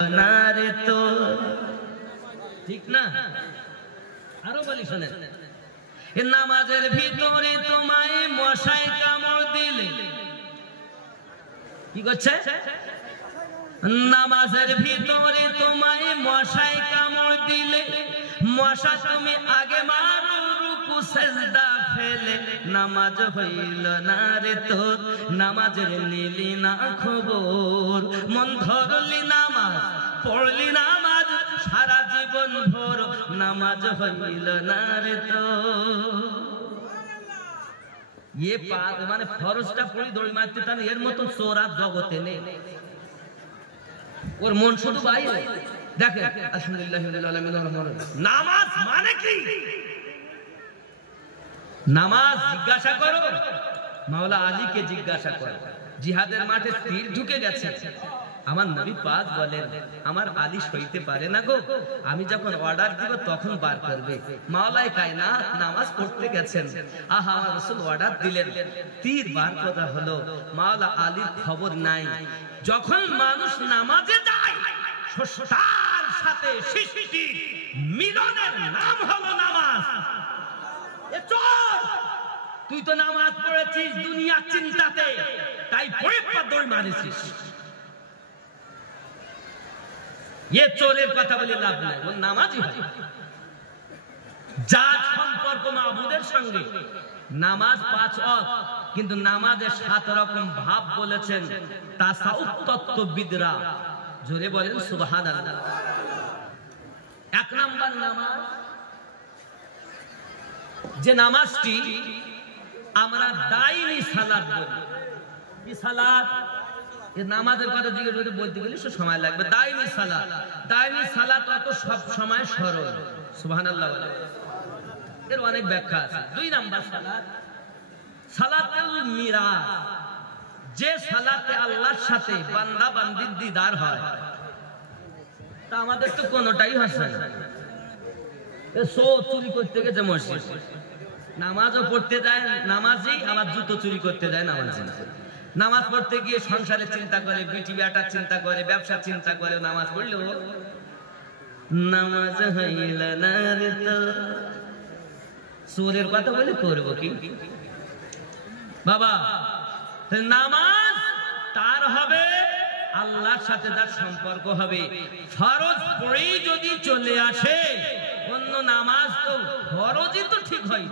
নারে তো ঠিক না, আরো বলি শোনেন, নামাজের ভিতরে তোমায় মশাই কামড় দিলে কি করছে? নামাজের ভিতরে তোমায় মশাই কামড় দিলে, মশা তুমি আগে মারো রুকু সিজদা ফেলে, নামাজ হইল না রে তোর, নামাজের নিলি না খবর, মন ধরলি নামাজ পড়লি নামাজ সারা জীবন ভর, নামাজ হইল না রে তোর। ये মানে ফরজটা পড়ি দড়ি মারতে, তাহলে এর মতো চোর আর জগতে নেই। ওর মন শুধু বাইরে। দেখেন আলহামদুলিল্লাহ নামাজ মানে কি? নামাজ জিজ্ঞাসা করো, মাওলা আলীকে জিজ্ঞাসা করো, জিহাদের মাঠে তীর ঢুকে গেছে, আমার নবী পাক বলেন আমার আলী সইতে পারে না গো, আমি যখন অর্ডার দিব তখন বার করবে। মাওলায়ে কায়নাত নামাজ পড়তে গেছেন, আহা আমার রাসূল অর্ডার দিলেন, তীর বার করা হলো, মাওলা আলীর খবর নাই। যখন মানুষ নামাজে যায় স্রষ্টার সাথে সৃষ্টির মিলনের নাম হলো নামাজ। এ চোর, তুই তো নামাজ পড়েছিস দুনিয়া চিন্তাতে, তাই পড়ে দৌড় মারেছিস। ये চোরের কথা বলে লাভ নাই, ও নামাজই হয়। যার সম্পর্ক মাবুদের সঙ্গে, নামাজ 5 ওয়াক্ত, কিন্তু নামাজে 7 রকম ভাব বলেছেন তাসাউফ তত্ত্ববিদরা। জোরে বলেন সুবহানাল্লাহ। 1 নাম্বার নামাজ, যে নামাজটি আমরা দাইমি সালাত বলি। কি সালাত? এই নামাজের কথা জিজ্ঞেস করে বলতে গেলে সময় লাগবে। দাইমি সালাত, দাইমি সালাত অত সব সময় সরল। সুবহানাল্লাহ। এর অনেক ব্যাখ্যা আছে। 2 নাম্বার সালাত, সালাতুল মিরাজ, যে সালাতে আল্লাহর সাথে বান্দা বান্দির দিদার হয়। তা আমাদের তো কোনোটাই হচ্ছে না। এ সো চুরি করতে গেছে মসজিদ, নামাজও পড়তে যায় নামাজি, আবার জুতো চুরি করতে যায় নামাজি। নামাজ পড়তে গিয়ে সংসারের চিন্তা করে, বিটি বেটার চিন্তা করে, ব্যবসার চিন্তা করে, নামাজ পড়লেও নামাজ হইল না রে তো। সুরের কথা বলে করবো কি বাবা? নামাজ তার হবে আল্লাহর সাথে, তার সম্পর্ক হবে। ফরজ পড়েই যদি চলে আসে অন্য নামাজ, তো ফরজই তো ঠিক হয়।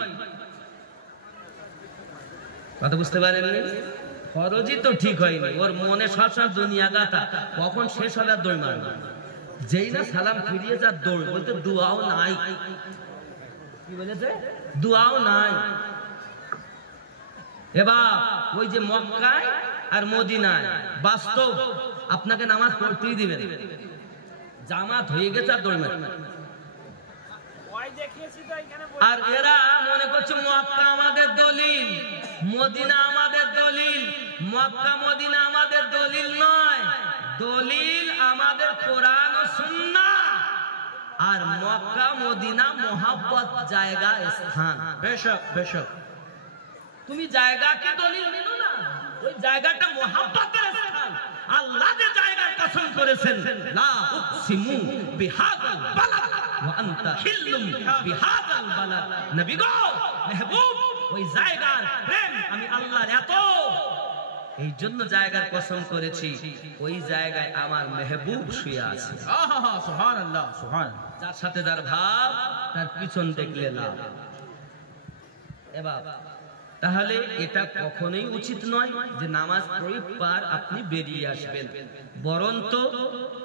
কথা বুঝতে পারেননি? ফরজই তো ঠিক হয়নি। ওর মনে সবসময় দুনিয়া গাথা, কখন শেষ হবে আর দৌড় মারবে। যেই না সালাম ফিরিয়ে যা দৌড়, বলতে দুয়াও নাই। কি বলেছে? দুয়াও নাই। এবার ওই যে মক্কায় আর মদিনায় বাস্তব আপনাকে নামাজ পড়তেই দিবেন, জামাত হয়ে গেছে আর দৌড় মারবে। আর এরা মনে করছে মক্কা আমাদের দলিল, মদিনা আমাদের দলিল। মক্কা মদিনা আমাদের দলিল নয়, দলিল আমাদের কোরআন ও সুন্নাহ। আর মক্কা মদিনা মোহাব্বত জায়গা, স্থান। বেশক বেশক, তুমি জায়গাকে দলিল নিলো না, ওই জায়গাটা মোহাব্বতের স্থান। আল্লাহ যে জায়গার কসম করেছেন, লা উকসিমু বিহাদাল বালাদ ওয়া আনতা হিল্লুম বিহাদাল বালাদ। নবী গো, মেহবুব, ওই জায়গার প্রেম আমি আল্লাহর এত, এই জন্য জায়গার কসম করেছি, ওই জায়গায় আমার মেহবুব শুয়ে আছে। আহা সুবহানাল্লাহ সুবহানাল্লাহ। যার সাথে যার ভাব, তার পিছন দেখলে লাভ। এবার তাহলে এটা কখনোই উচিত নয় যে নামাজ পড়ে পার আপনি বেরিয়ে আসবেন, বরঞ্চ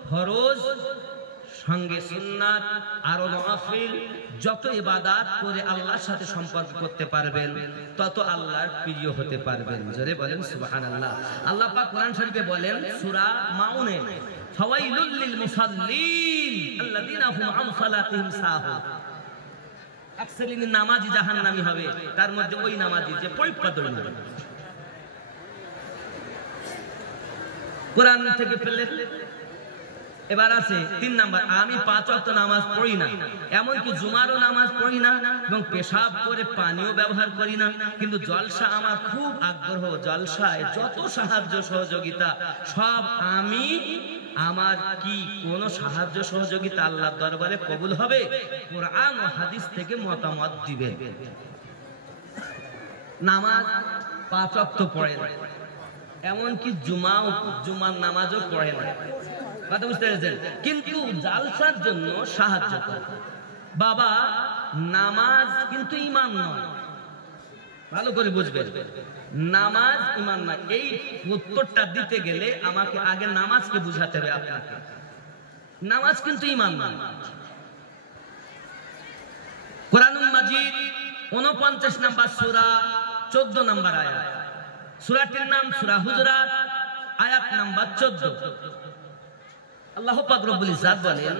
ফরজ সঙ্গে সুন্নাত আরো নফিল যত ইবাদত করে আল্লাহর সাথে সম্পর্ক করতে পারবেন, তত আল্লাহর প্রিয় হতে পারবেন। জোরে বলেন সুবহানাল্লাহ। আল্লাহ পাক কোরআন শরীফে বলেন সূরা মাউনে, ফাওয়াইলুল লিল মুসাল্লিন আল্লাযীনা হুম আন সালাতিহিম সাহুন। এক শ্রেণীর নামাজি জাহান্নামী হবে, তার মধ্যে ওই নামাজি যে পরিপদ্র নয়। কোরআন থেকে পেলে এবার আছে 3 নাম্বার, আমি 5 ওয়াক্ত নামাজ পড়ি না, এমনকি জুমারও নামাজ পড়ি না, এবং পেশাব করে পানিও ব্যবহার করি না। কিন্তু জলসা আমার খুব আগ্রহ, জলসায় যত সাহায্য সহযোগিতা সব আমি আমার কি কোন সাহায্য সহযোগিতা আল্লাহর দরবারে কবুল হবে? কোরআন ও হাদিস থেকে মতামত দিবেন। নামাজ 5 ওয়াক্ত পড়ে না, এমনকি জুমার নামাজও পড়ে না, কথা বুঝতে পেরেছেন? কিন্তু জালসার জন্য সাহায্য করে। বাবা, নামাজ কিন্তু ঈমান নয়, ভালো করে বুঝবেন, নামাজ ঈমান নয়। এই উত্তরটা দিতে গেলে আমাকে আগে নামাজকে বুঝাতে হবে আপনাকে। নামাজ কিন্তু ঈমান নয়। কোরআনুল মাজিদ 49 নম্বর সূরা 14 নম্বর আয়াত, সূরাটির নাম সূরা হুজুরাত, আয়াত নাম্বার 14। আল্লাহ পাক রব্বুল ইজ্জাত বলেন,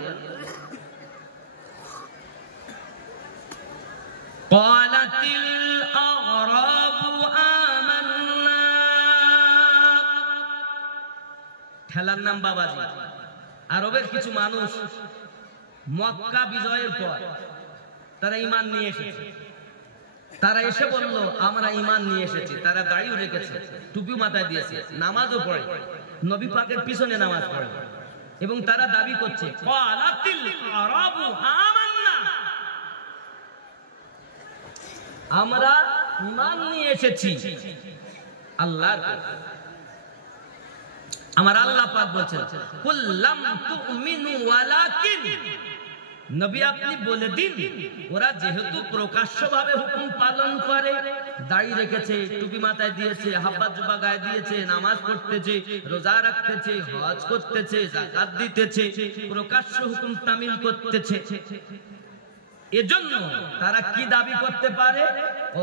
ক্বালাতিল আ'রাবু আমান্না। খেলার নাম বাবাজি। আরবের কিছু মানুষ মক্কা বিজয়ের পর তারা ঈমান নিয়ে এসেছে। তারা এসে বলল, আমরা ঈমান নিয়ে এসেছি। তারা দাড়িও রেখেছে, টুপি মাথায় দিয়েছে, নামাজও পড়ে, নবী পাকের পিছনে নামাজ পড়ে, এবং তারা দাবি করছে ক্বালাতিল আ'রাবু আমান্না, আমরা ঈমান নিয়ে এসেছি। আল্লাহর আমার আল্লাহ পাক বলেন, কুল লাম তুমিনু ওয়ালাকিন, নবী আপনি বলে দিন, ওরা যেহেতু প্রকাশ্যভাবে হুকুম পালন করে, দাড়ি রেখেছে, টুপি মাথায় দিয়েছে, হাব্বা জুবা গায়ে দিয়েছে, নামাজ পড়তেছে, রোজা রাখতেছে, হজ করতেছে, যাকাত দিতেছে, প্রকাশ্য হুকুম তামিল করতেছে, এজন্য তারা কি দাবি করতে পারে?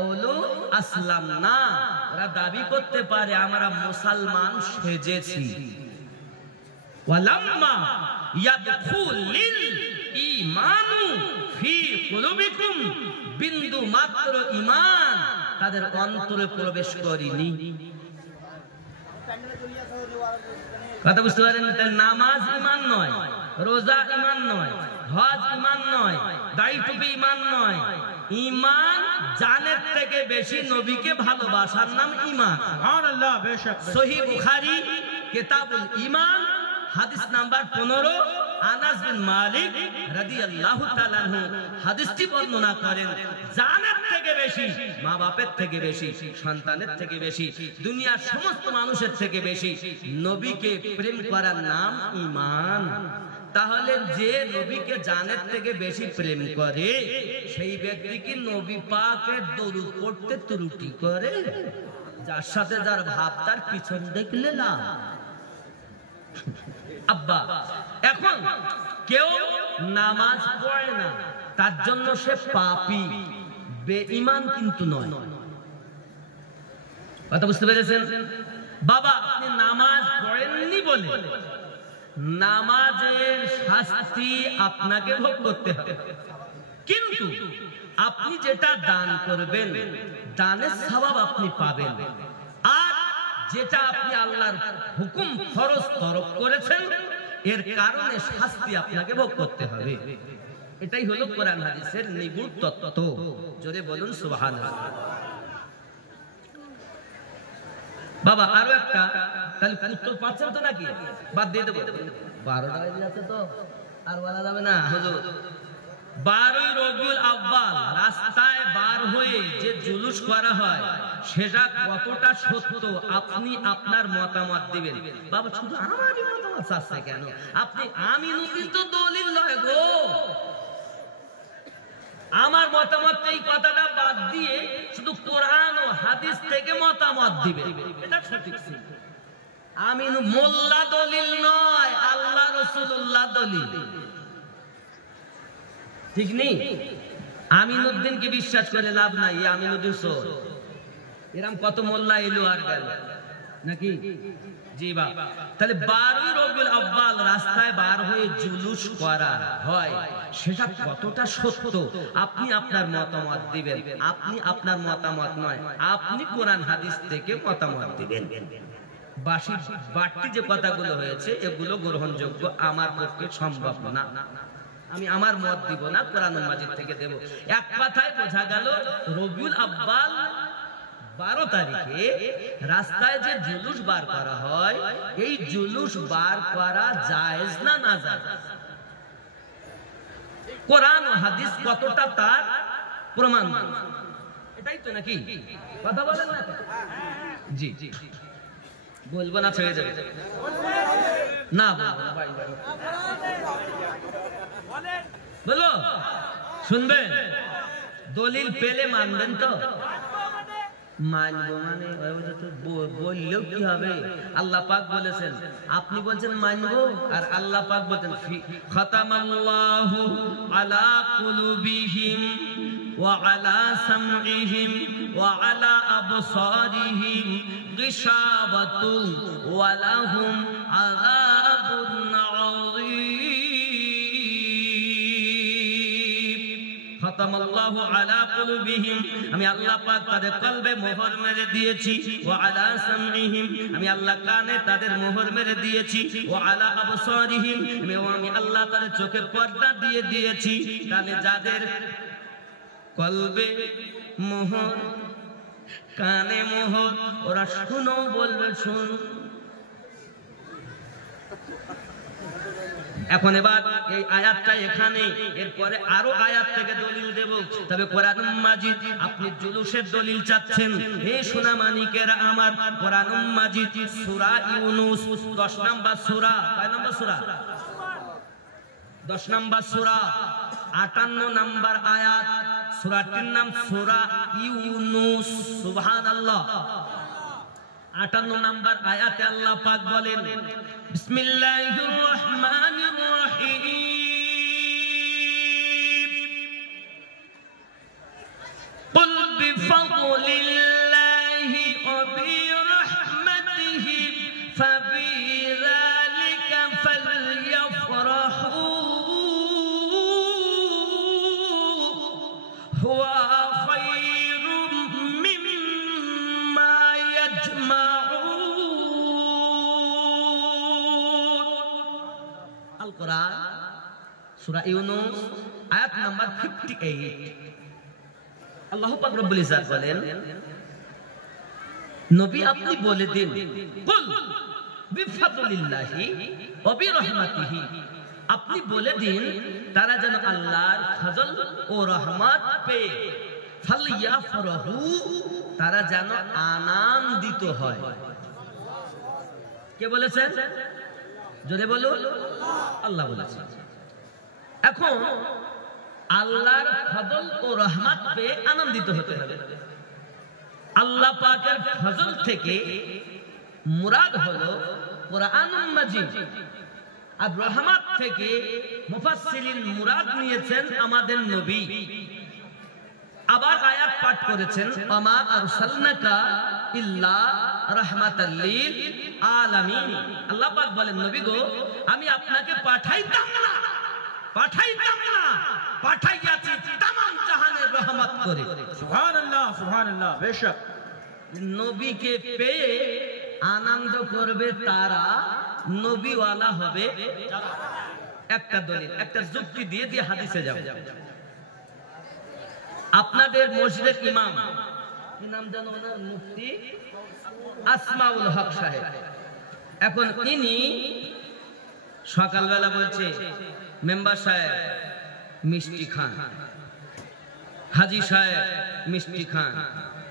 ওলু আসলাম না, ওরা দাবি করতে পারে আমরা মুসলমান সেজেছি। ওয়ালাম্মা ইয়াদখুলিল ঈমানু ফি কুলুবিকুম, বিন্দু মাত্র ঈমান তাদের অন্তরে প্রবেশ করেনি। কথা বুঝতে পারেন? নামাজ ঈমান নয়, রোজা ঈমান নয়, হজ ঈমান নয়, দাড়ি টুপি ঈমান নয়। ঈমান জানের থেকে বেশি নবীকে ভালোবাসার নাম ঈমান। সুবহানাল্লাহ। বেশক সহিহ বুখারী কিতাবুল ঈমান হাদিস নাম্বার 15, আনাস বিন মালিক রাদিয়াল্লাহু তাআলা আনহু হাদিসটি বর্ণনা করেন, জানের থেকে বেশি, মা বাপের থেকে বেশি, সন্তানের থেকে বেশি, দুনিয়ার সমস্ত মানুষের থেকে বেশি নবীকে প্রেম করার নাম ঈমান। তাহলে যে নবীকে জানের থেকে বেশি প্রেম করে সেই ব্যক্তি কি নবী পাকের দরুদ পড়তে ত্রুটি করে? যার সাথে যার ভাব তার পিছন দেখলে না। আব্বা, এখন কেউ নামাজ পড়ে না, তার জন্য সে পাপী, বেঈমান কিন্তু নয়। কথা বুঝতে পেরেছেন? বাবা, আপনি নামাজ পড়েননি বলে নামাজের শাস্তি আপনাকে ভোগ করতে হবে, কিন্তু আপনি যেটা দান করবেন দানের সওয়াব আপনি পাবেন। আর যেটা আপনি আল্লাহর হুকুম ফরজ তরক করেছেন এর কারণে শাস্তি আপনাকে ভোগ করতে হবে। এটাই হলো কোরআন হাদিসের নিগুড় তত্ত্ব। জোরে বলুন সুবহানাল্লাহ। বাবা, আরো একটা, তাহলে উত্তর পাচ্ছেন তো নাকি? বাদ দিয়ে দেবো, 12টা বেজে যাচ্ছে তো আর বলা যাবে না। হুজুর, 12ই রবিউল আউয়াল রাস্তায় বার হয়ে যে জুলুস করা হয় সেটা কতটা সত্য আপনি আপনার মতামত দিবেন। বাবা, শুধু আমারই মতামত চাচ্ছে কেন? আপনি আমিনুদ্দি তো দলিল নয় গো। আমার মতামত এই কথাটা বাদ দিয়ে শুধু কোরআন ও হাদিস থেকে মতামত দিবেন, এটা সঠিক ছিল। আমিনু মোল্লা দলিল নয়, আল্লাহ রাসূলুল্লাহ দলিল। ঠিক নেই? আমিনুদ্দিনকে বিশ্বাস করে লাভ নাই, আমিনুদ্দিন সোর। এরকম কত মোল্লা এলো আর গেল নাকি? জি বাবা। তাহলে 12ই রবিউল আউয়াল রাস্তায় বার হয়ে জুলুস করা হয় সেটা কতটা সত্য আপনি আপনার মতামত দিবেন। আপনি আপনার মতামত নয়, আপনি কোরআন হাদিস থেকে মতামত দিবেন। বাড়তি যে কথাগুলো হয়েছে এগুলো গ্রহণযোগ্য আমার পক্ষে সম্ভব না। আমি আমার মত দিব না, কোরআন মাজিদ থেকে দেব। এক কথায় বোঝা গেল রবিউল আউয়াল 12 তারিখে রাস্তায় যে জুলুস বার করা হয়, এই জুলুস বার করা জায়েজ না নাজায়েজ? কোরআন ও হাদিস কতটা তার প্রমাণ? এটাই তো নাকি কথা বলেন না? জি জি বলবো না, ছেড়ে যাবে না? বলো, শুনবেন? দলিল পেলে মানবেন তো? মানবো মানে বললেও কি হবে? আল্লাহ পাক বলেছেন, আপনি বলছেন মানবো, আর আল্লাহ পাক বলেছেন খাতামাল্লাহু আলা কুলুবিহিম ওয়া আলা সামইহিম ওয়া আলা আবসারিহিম গিশাওয়াতুন ওয়া লাহুম আযাবুন আযীম। খাতামাল্লাহু আলা কুলুবিহিম, আমি আল্লাহ পাক তাদের কলবে মোহর মেরে দিয়েছি। ওয়া আলা সামইহিম, আমি আল্লাহ কানে তাদের মোহর মেরে দিয়েছি। ওয়া আলা আবসারিহিম, আমি আল্লাহ তাদের চোখে পর্দা দিয়ে দিয়েছি। তাহলে যাদের কলবে মোহর, কানে মোহর, ওরা শুনো বলবে শুন। এখন এবার এই আয়াতটা এখানে, এরপরে আরো আয়াত থেকে দলিল দেব। তবে কোরআন মাজিদ, আপনি জুলুসের দলিল চাচ্ছেন, হে সোনা মানিকেরা আমার, কোরআন মাজিদ সূরা ইউনূস 10 নম্বর সূরা, কয় নম্বর সূরা? 10 নম্বর সূরা, 58 নম্বর আয়াত। সূরাটির নাম সূরা ইউনূস। সুবহানাল্লাহ। 58 নম্বর আয়াতে আল্লাহ পাক বলেন, বিসমিল্লাহির রহমানির রহিম, কুল বিফাদলিল্লাহি ওয়া বিরহমাতিহি ফাবিযালিকা ফালইফরাহু হুয়া খায়রুম মিম্মা ইয়াজমাউন। আল কোরআন সূরা ইউনূস আয়াত নাম্বার 58। আল্লাহ পাক রব্বুল ইজ্জত বলেন, নবী আপনি বলে দিন, কুল বিফাদলিল্লাহি ওয়া বিরহমাতিহি, আপনি বলে দিন তারা যেন আল্লাহর ফজল ও রহমত পেয়ে ফালইফরাহু, তারা যেন আনন্দিত হয়। কে বলেছেন? জোরে বলো। আল্লাহ বলেছেন। এখন আল্লাহর ফজল ও রহমত পেয়ে আনন্দিত হতে হবে। আল্লাহ পাকের ফজল থেকে মুরাদ হলো কোরআনুল মাজিদ, আর রহমত থেকে মুফাসসিরিন মুরাদ নিয়েছেন আমাদের নবী। আবার আয়াত পাঠ করেছেন, ওয়ামা আরসালনাকা ইল্লা রাহমাতাল লিল আলামিন। আল্লাহ পাক বলেন, নবী গো, আমি আপনাকে পাঠাইতাম না, পাঠাইয়াছি তামাম জাহানের রহমত করে। সুবহানাল্লাহ, সুবহানাল্লাহ। বেশক নবীকে পেয়ে আনন্দ করবে তারা, নবীওয়ালা হবে। একটা দলিল, একটা যুক্তি দিয়ে দিয়ে হাদিসে যাব। আপনাদের মসজিদের ইমাম, কি নাম জানো ওনার? মুফতি আসমাউল হক সাহেব। এখন ইনি সকালবেলা বলছে, মেম্বার সাহেব মিষ্টি খান, হাজি সাহেব মিষ্টি খান,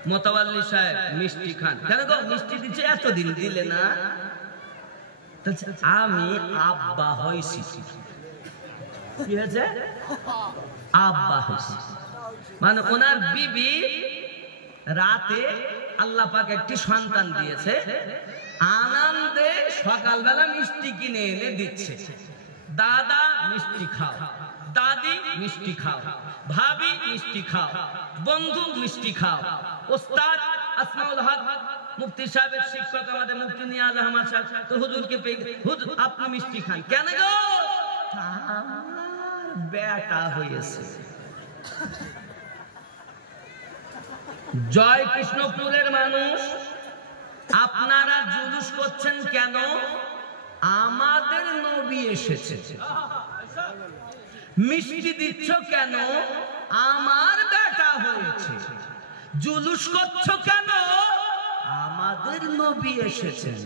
মোতাওয়াল্লি সাহেব মিষ্টি খান। কেন গো মিষ্টি দিচ্ছে? এতদিন দিলে না। আমি আব্বা হইছি। কি হয়েছে? আব্বা হইছি, মানে ওনার বিবি রাতে আল্লাহ পাক একটি সন্তান দিয়েছে, আনন্দে সকালবেলা মিষ্টি কিনে এনে দিচ্ছে। দাদা মিষ্টি খাও, দাদি মিষ্টি খাও, ভাবি মিষ্টি খাও, বন্ধু মিষ্টি খাও। ওস্তাদ আসমাউল হক মুফতি সাহেবের শিক্ষক আমাদের মুফতি নিয়াজ আহমদ সাহেব, তো হুজুরকে পেয়ে, হুজুর আপনি মিষ্টি খান। কেন গো? বেটা হয়েছে। জয় কৃষ্ণপুরের মানুষ, আপনারা জুলুস করছেন কেন? আমাদের নবী এসেছে। মিষ্টি দিচ্ছ কেন? আমার বেটা হয়েছে। জুলুস করছো কেন? আমাদের নবী এসেছেন।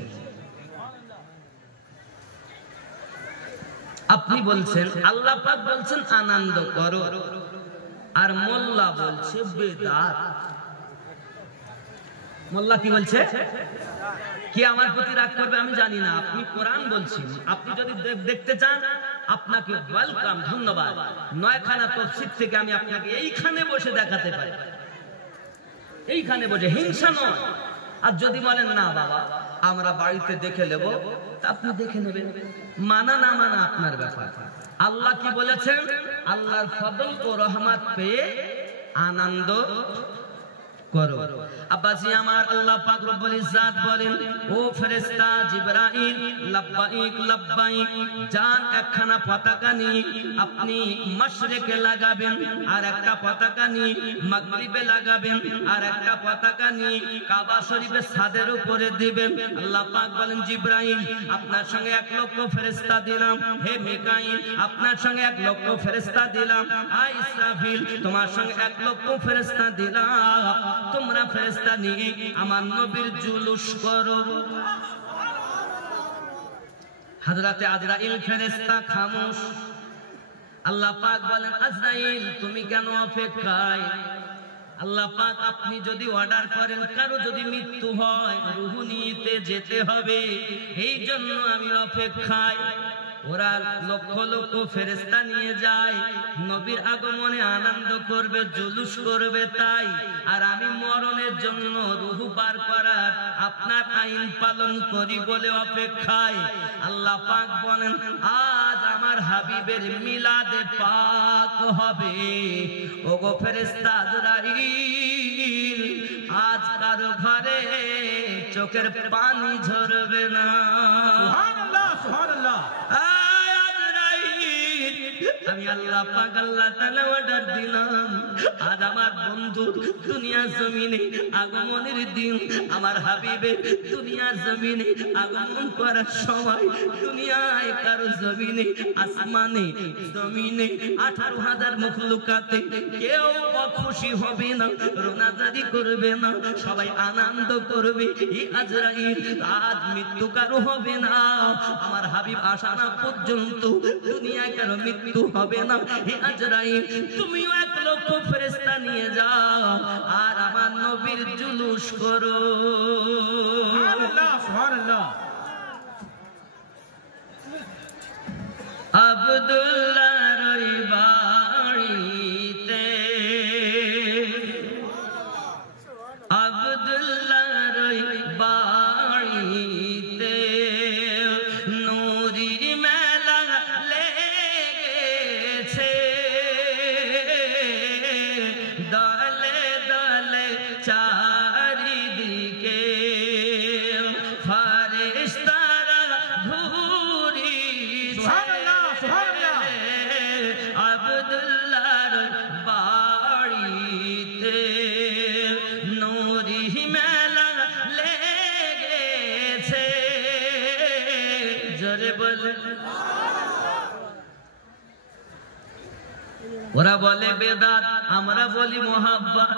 আপনি বলছেন, আল্লাহ পাক বলছেন আনন্দ করো, আর মোল্লা বলছে বেদাত। মোল্লা কি বলছে? কি আমার প্রতি রাগ করবে আমি জানি না, আপনি কোরআন বলছেন, আপনি যদি দেখতে চান আপনাকে ওয়েলকাম, ধন্যবাদ। 9খানা তাফসীর থেকে আমি আপনাকে এইখানে বসে দেখাতে পারি, এইখানে বসে, হিংসা নয়। আর যদি বলেন না বাবা আমরা বাড়িতে দেখে নেব, তা আপনি দেখে নেবেন, মানা না মানা আপনার ব্যাপার। আল্লাহ কি বলেছেন? আল্লাহর ফজল ও রহমত পেয়ে আনন্দ করো। আব্বাসি আমার, আল্লাহ পাক রব্বুল ইজ্জত বলেন, ও ফেরেশতা জিবরাইল, লাব্বাইক লাব্বাইক, যান একখানা পতাকা নিয়ে আপনি মাশরিকে লাগাবেন, আর একটা পতাকা নিয়ে মাগরিবে লাগাবেন, আর একটা পতাকা নিয়ে কাবা শরীফের ছাদের উপরে দিবেন। আল্লাহ পাক বলেন, জিবরাইল আপনার সঙ্গে 1 লক্ষ ফেরেশতা দিলাম, হে মিকাইল আপনার সঙ্গে 1 লক্ষ ফেরেশতা দিলাম, আয় ইসরাফিল তোমার সঙ্গে 1 লক্ষ ফেরেশতা দিলাম, তোমরা ফেরেশতা নিয়ে আমার নবীর জুলুস করো। হযরতে আজরাইল ফেরেশতা খামোশ। আল্লাহ পাক বলেন, আজরাইল তুমি কেন অপেক্ষায়? আল্লাহ পাক আপনি যদি অর্ডার করেন কারো যদি মৃত্যু হয় রূহ নিতে যেতে হবে, এই জন্য আমি অপেক্ষায়। ওরা লক্ষ লক্ষ ফেরেশতা নিয়ে যায়, নবীর আগমনে আনন্দ করবে, জুলুস করবে, তাই। আর আমি মরণের জন্য রূহ বার করার আপনার আইন পালন করি বলে অপেক্ষায়। আল্লাহ পাক বলেন, আজ আমার হাবিবের মিলাদে পাক হবে। ওগো ফেরেশতা আজরাইল, আজ কারো ঘরে চোখের পানি ঝরবে না। সুবহানাল্লাহ, সুবহানাল্লাহ। আমি আল্লাহ পাক আল্লাহ তাআলা অর্ডার দিলাম, আজ আমার বন্ধু দুনিয়ার জমিনে আগমনের দিন, আমার হাবিবের দুনিয়ার জমিনে আগমন করার সময় দুনিয়ায় কারো জমিনে আসমানে জমিনে 18,000 মখলুকাতে কেউ খুশি হবে না, রোনাজারি করবে না, সবাই আনন্দ করবে। এই আজরাইল আজ মৃত্যু কারো হবে না, আমার হাবিব আসা না পর্যন্ত দুনিয়ায় কারো মৃত্যু হবে না। হে আজরাইল তুমিও 1 লক্ষ ফেরেশতা নিয়ে যাও আর আমার নবীর জুলুস করো। সুবহানাল্লাহ, সুবহানাল্লাহ। আব্দুল্লাহর ওই বাড়িতে, আব্দুল্লাহর ওই বাড়িতে নূরি মেলা লেগেছে, দলে দলে চারিদিকে ফারেশতারা ঘুরিছে। সুবহানাল্লাহ, সুবহানাল্লাহ। আব্দুল্লাহর বাড়িতে নূরি মেলা লেগেছে, জোরে বলে। ওরা বলে বেদাত, আমরা বলি মোহাব্বত।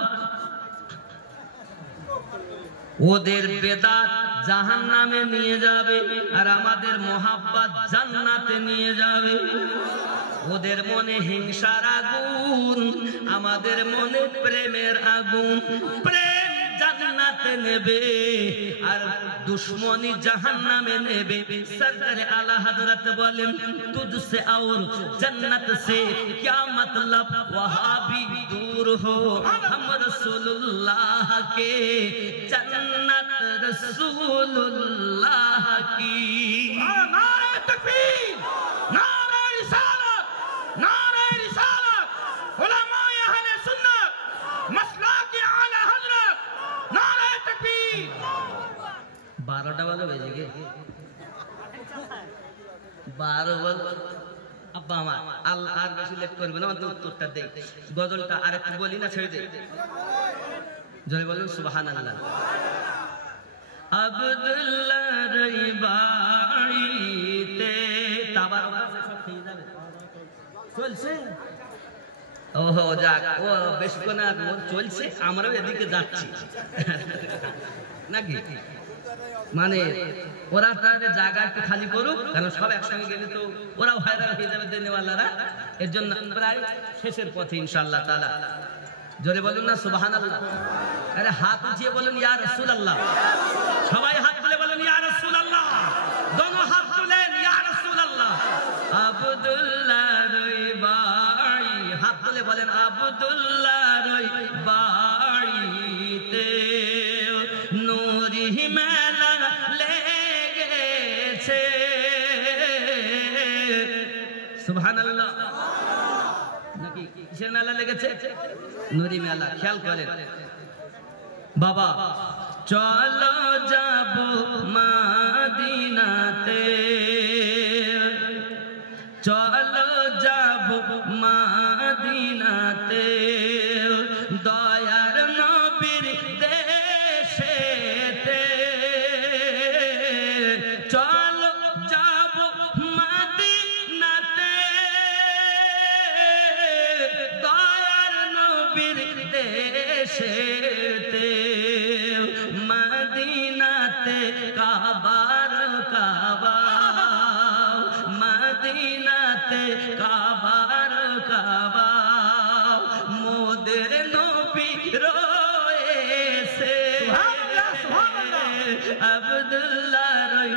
ওদের বেদাত জাহান্নামে নিয়ে যাবে আর আমাদের মোহাব্বত জান্নাতে নিয়ে যাবে। ওদের মনে হিংসার আগুন, আমাদের মনে প্রেমের আগুন। প্রেম জান্নাতে নেবে আর দুশ্মনী জাহান্নামে নেবে। সরকারে আলা হযরত বলেন, তুझसे और जन्नत से क्या मतलब, वहां भी दूर हो हम रसूलुल्लाह के, जन्नत रसूलुल्लाह की। नारे तकबीर, नारे रिसालत, नारे रिसालत, उलमाए अहले सुन्नत, मसलक आला हजरत, नारे तकबीर। 12টা বাজে বেজে গে 12 বল। আব্বা আমার আল্লাহ আর বেশি লেট করবে না, আমাদের উত্তরটা দেই। গজলটা আরেকটু বলি না, ছেড়ে দেই। জয় বলুন সুবহানাল্লাহ। আব্দুল্লাহর বাড়িতে তাবার সব খেয়ে যাবে চলছে। ও যাক, ও বেশিক্ষণ আর চলছে, আমরাও এদিকে যাচ্ছি নাকি? মানে ওরা তাদের জায়গা একটু খালি করুক, কারণ সব একসঙ্গে গেলে তো ওরাও হয়রান হয়ে যাবে দেনেওয়ালারা। এর জন্য প্রায় শেষের পথে ইনশাআল্লাহ তাআলা। জোরে বলুন না সুবহানাল্লাহ। আরে হাত উঠিয়ে বলুন ইয়া রাসূলুল্লাহ। সবাই হাত তুলে বলুন ইয়া রাসূলুল্লাহ। দোনো হাত তুলেন ইয়া রাসূলুল্লাহ। আব্দুল্লাহ রই বাড়ি, হাত তুলে বলেন আব্দুল্লাহ রই বাড়িতে নূরি মেলা লেগেছে। সুবহানাল্লাহ। নাকি কিসের মেলা লেগেছে? নূরি মেলা। খেয়াল করেন বাবা, চলো যাব মদিনাতে, চলো যাব মদিনাতে, দয়ার নবীর দেশেতে, চলো যাব মদিনাতে, দয়ার নবীর দেশেতে, মদিনাতে কাবার কাবা, মদিনাতে কাবার কাবা, মোদের নবী রয়েছে। আব্দুল্লাহ রই